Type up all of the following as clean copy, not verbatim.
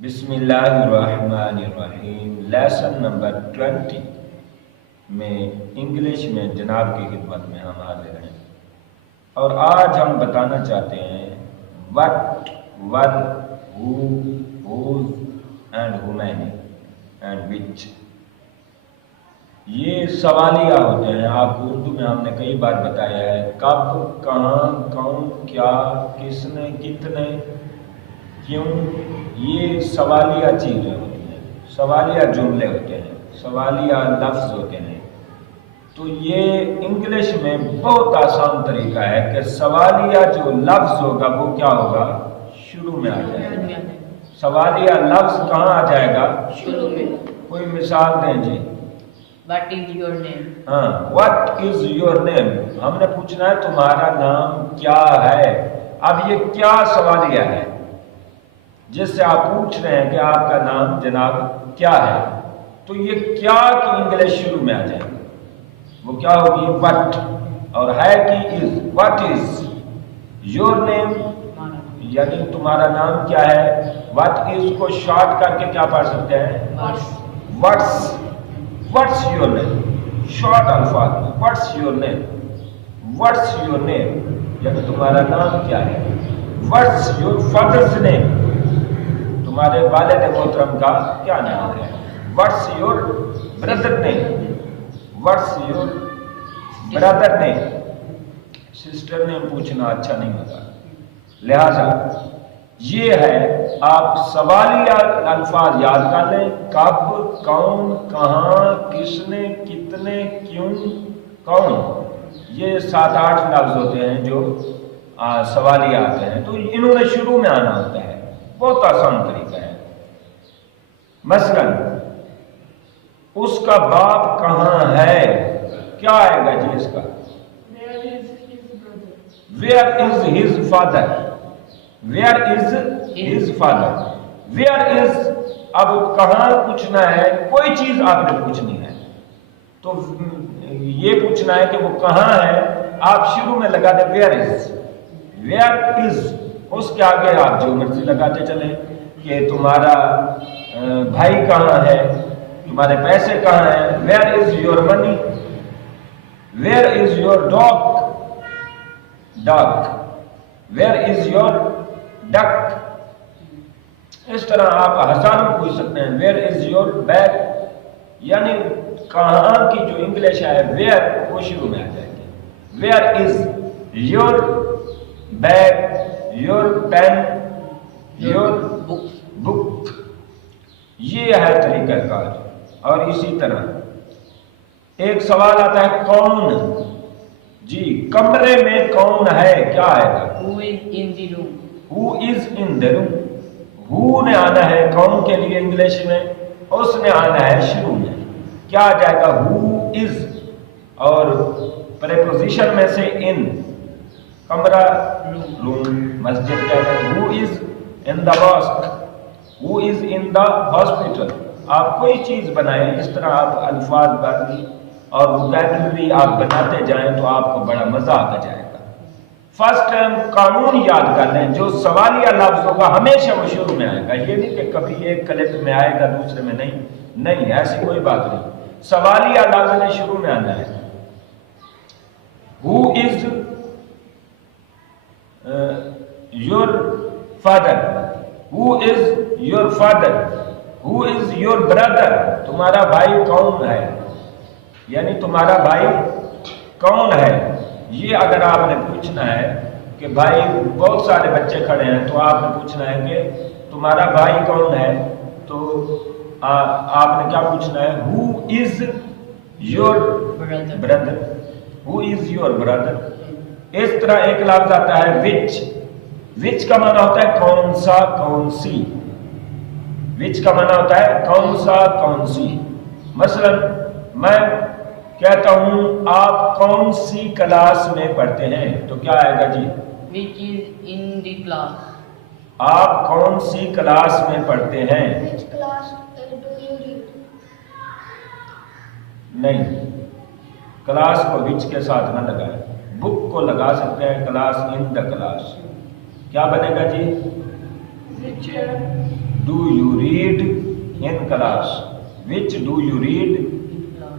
بسم اللہ الرحمن الرحیم لیسن نمبر 20 میں انگلش میں جناب کی خدمت میں ہم حاضر ہیں اور آج ہم بتانا چاہتے ہیں what where who whose and how many and which. یہ سوالیہ ہوتے ہیں. آپ کو اردو میں ہم نے کئی بار بتایا ہے کب کہاں کون کیا کس نے کتنے کیوں. یہ سوالیہ چیزیں ہوتی ہیں, سوالیہ جملے ہوتے ہیں, سوالیہ لفظ ہوتے ہیں. تو یہ انگلش میں بہت آسان طریقہ ہے کہ سوالیہ جو لفظ ہوگا وہ کیا ہوگا, شروع میں آ جائے گا. سوالیہ لفظ کہاں آ جائے گا, شروع میں. کوئی مثال دیں جی. What is your name? ہاں, what is your name, ہم نے پوچھنا ہے تمہارا نام کیا ہے. اب یہ کیا سوالیہ ہے جس سے آپ پوچھ رہے ہیں کہ آپ کا نام جناب کیا ہے. تو یہ کیا کی انگلش شروع میں آ جائے گا, وہ کیا ہوگی وٹ, اور ہے کی از. وٹ از یور نیم, یعنی تمہارا نام کیا ہے. وٹ از کو شارٹ کر کے کیا پڑھ سکتے ہیں, what's. What's your name, short الفاظ میں what's your name. What's your name یعنی تمہارا نام کیا ہے. وٹس یور فادرز نیم, تمہارے والد محترم کا کیا نام ہے. What's your brother name, what's your brother name. Sister name پوچھنا اچھا نہیں ہوتا. لہذا یہ ہے, آپ سوالیہ الفاظ یاد کر لیں. کب, کون, کہاں, کس نے, کتنے, کیوں, کون. یہ 7-8 لفظ ہوتے ہیں جو سوالیہ آتے ہیں. تو انہوں نے شروع میں آنا ہوتا ہے. بہت آسان طریقہ ہے. مثلا اس کا باپ کہاں ہے, کیا آئے گا جی اس کا. Where is his father. Where is his father. Where is, اب کہاں پوچھنا ہے, کوئی چیز آپ نے پوچھنی ہے تو یہ پوچھنا ہے کہ وہ کہاں ہے. آپ شروع میں لگا دیں ویئر از. ویئر از, اس کے آگے آپ جو مرضی لگاتے چلیں کہ تمہارا بھائی کہاں ہے, تمہارے پیسے کہاں ہیں. Where is your money. Where is your dog. Where is your duck. اس طرح آپ ہزاروں پوچھ سکتے ہیں. ویئر از یور بیگ, یعنی کہاں کی جو انگلش ہے ویئر وہ شروع میں آ جائے گی. Where is your bag, your pen, your book. یہ ہے طریقہ کار. اور اسی طرح ایک سوال آتا ہے کون. جی, کمرے میں کون ہے, کیا آئے گا. Who is in the room? Who is in the room. Who نے آنا ہے کون کے لیے انگلش میں, اس نے آنا ہے شروع میں. کیا آ جائے گا, who is, اور پریپوزیشن میں سے in. کمرہ, روم. مسجد کیا ہے, who is in the mosque. who is in the hospital. آپ کوئی چیز بنائیں, اس طرح آپ الفاظ بازی اور وکیبلری آپ بناتے جائیں تو آپ کو بڑا مزہ آتا جائے گا. فرسٹ ٹائم قانون یاد کر لیں, جو سوالیہ لفظ ہوگا ہمیشہ وہ شروع میں آئے گا. یہ نہیں کہ کبھی ایک کلپ میں آئے گا دوسرے میں نہیں, ایسی کوئی بات نہیں. سوالیہ لفظ نے شروع میں آنا ہے. Who is your father. Who is your father. Who is your brother. تمہارا بھائی کون ہے, یعنی تمہارا بھائی کون ہے. یہ اگر آپ نے پوچھنا ہے کہ بھائی بہت سارے بچے کھڑے ہیں تو آپ نے پوچھنا ہے کہ تمہارا بھائی کون ہے, تو آپ نے کیا پوچھنا ہے, who is your brother. who is your brother. اس طرح ایک لفظ آتا ہے which. which کا معنی ہوتا ہے کون سا, کون سی. which کا معنی ہوتا ہے کون سا, کون سی. مثلا میں کہتا ہوں آپ کون سی کلاس میں پڑھتے ہیں, تو کیا آئے گا جی. Which is in the class. آپ کون سی کلاس میں پڑھتے ہیں. Which class do you read? نہیں, کلاس کو which کے ساتھ نہ لگائیں. بک کو لگا سکتے ہیں, کلاس ان دا کلاس. کیا بنے گا جی. do you read in class? Which do you read? In class.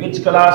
which class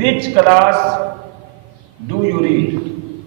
Which class do you read?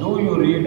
do you read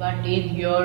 What is your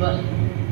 what?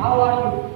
How are you?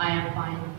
I am fine.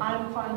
I'm fine.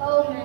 How many?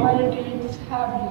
many teeth have you?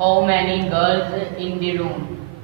How many girls in the room?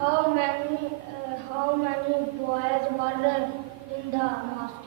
How many boys were in the mosque?